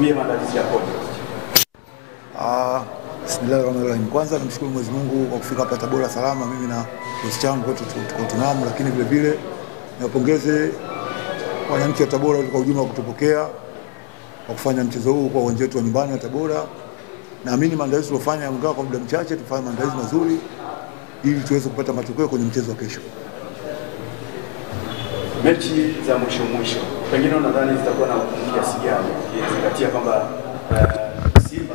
tuambie maandalizi yako. Bismillahirrahmanirrahim. Kwanza nimshukuru Mwenyezi Mungu kwa kufika hapa Tabora salama, mimi na bosi changu wote tuko tunamu, lakini vile vile niwapongeze wananchi wa Tabora kwa ujumla kutupokea kwa kufanya mchezo huu kwa uwanja wetu wa nyumbani wa Tabora. Naamini maandalizi tuliyofanya ingawa kwa muda mchache tufanye maandalizi mazuri ili tuweze kupata matokeo kwenye mchezo wa kesho. Mechi za mwisho pengine unadhani zitakuwa na kiasi gani ukizingatia kwamba Simba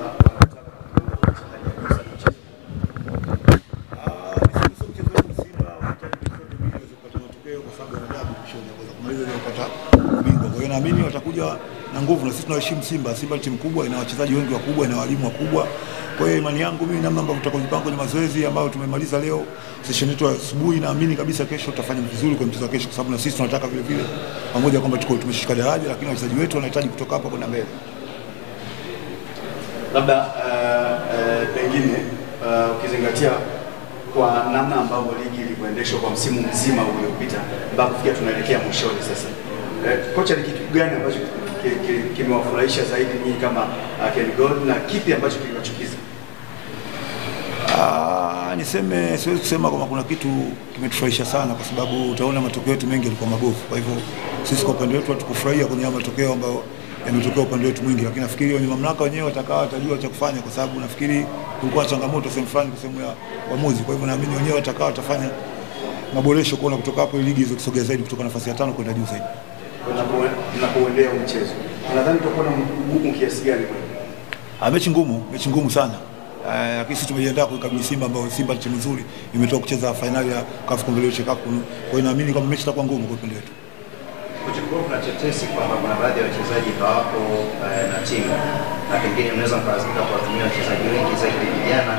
naamini watakuja na nguvu, na sisi tunaheshimu Simba. Simba ni timu kubwa, ina wachezaji wengi wakubwa, ina walimu wakubwa. Kwa hiyo imani yangu mimi namna ambavyo tutakojipanga kwenye mazoezi ambayo tumemaliza leo session yetu asubuhi, naamini kabisa kesho tutafanya vizuri kwa mchezo wa kesho, kwa sababu na sisi tunataka vile vile pamoja kwamba tumeshika daraja, lakini wachezaji wetu wanahitaji kutoka hapa kwenda mbele. Labda pengine ukizingatia kwa namna ambavyo ligi ilivyoendeshwa kwa msimu mzima uliopita mpaka kufikia tunaelekea mwishoni sasa, kocha ni kitu gani ambacho kimewafurahisha zaidi nyinyi kama Ken Gold, na kipi ambacho kiliwachukiza? Niseme siwezi kusema kama kuna kitu kimetufurahisha sana, kwa sababu utaona matokeo yetu mengi yalikuwa mabovu. Kwa hivyo sisi kwa upande wetu hatukufurahia kwenye matokeo ambayo yametokea upande wetu mwingi, lakini nafikiri wenye mamlaka wenyewe watajua cha kufanya, kwa sababu nafikiri kulikuwa na changamoto sehemu fulani kwa sehemu ya uamuzi. Kwa hivyo naamini wenyewe watafanya maboresho kuona kutoka hapo ligi hizo kusogea zaidi kutoka nafasi ya 5 kwenda juu zaidi. Unapoendea mchezo nadhani tutakuwa na ngumu kiasi gani? Mechi ngumu sana. Lakini sisi tumejiandaa kukabili Simba, ambao Simba ni timu nzuri, imetoka kucheza finali ya CAF Confederation Cup. Kwa hiyo naamini kwamba mechi itakuwa ngumu kwa upande wetu. Kuchukua kuna tetesi kwamba kuna baadhi ya wachezaji hawapo na timu, na pengine mnaweza mkalazimika kuwatumia wachezaji wengi zaidi vijana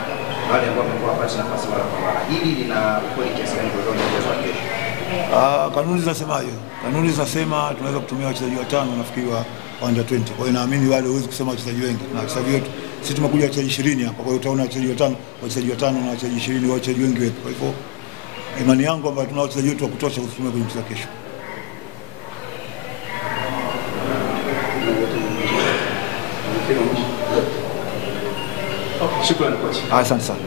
wale ambao wamekuwa hapati nafasi mara kwa mara. Hili lina ukweli kiasi gani kwa mchezo wa kesho? Kanuni zinasemaje? Kanuni zinasema tunaweza kutumia wachezaji 5 nafikiri wa under 20. Kwa hiyo naamini wale huwezi kusema wachezaji wengi, na wachezaji wetu sisi tumekuja wachezaji 20 hapa. Kwa hiyo utaona wachezaji 5 na wachezaji 20 wachezaji wengi wetu. Kwa hivyo imani yangu kwamba tuna wachezaji wetu wa kutosha kutumia kwenye mchezo kesho. Shukrani coach. Asante sana.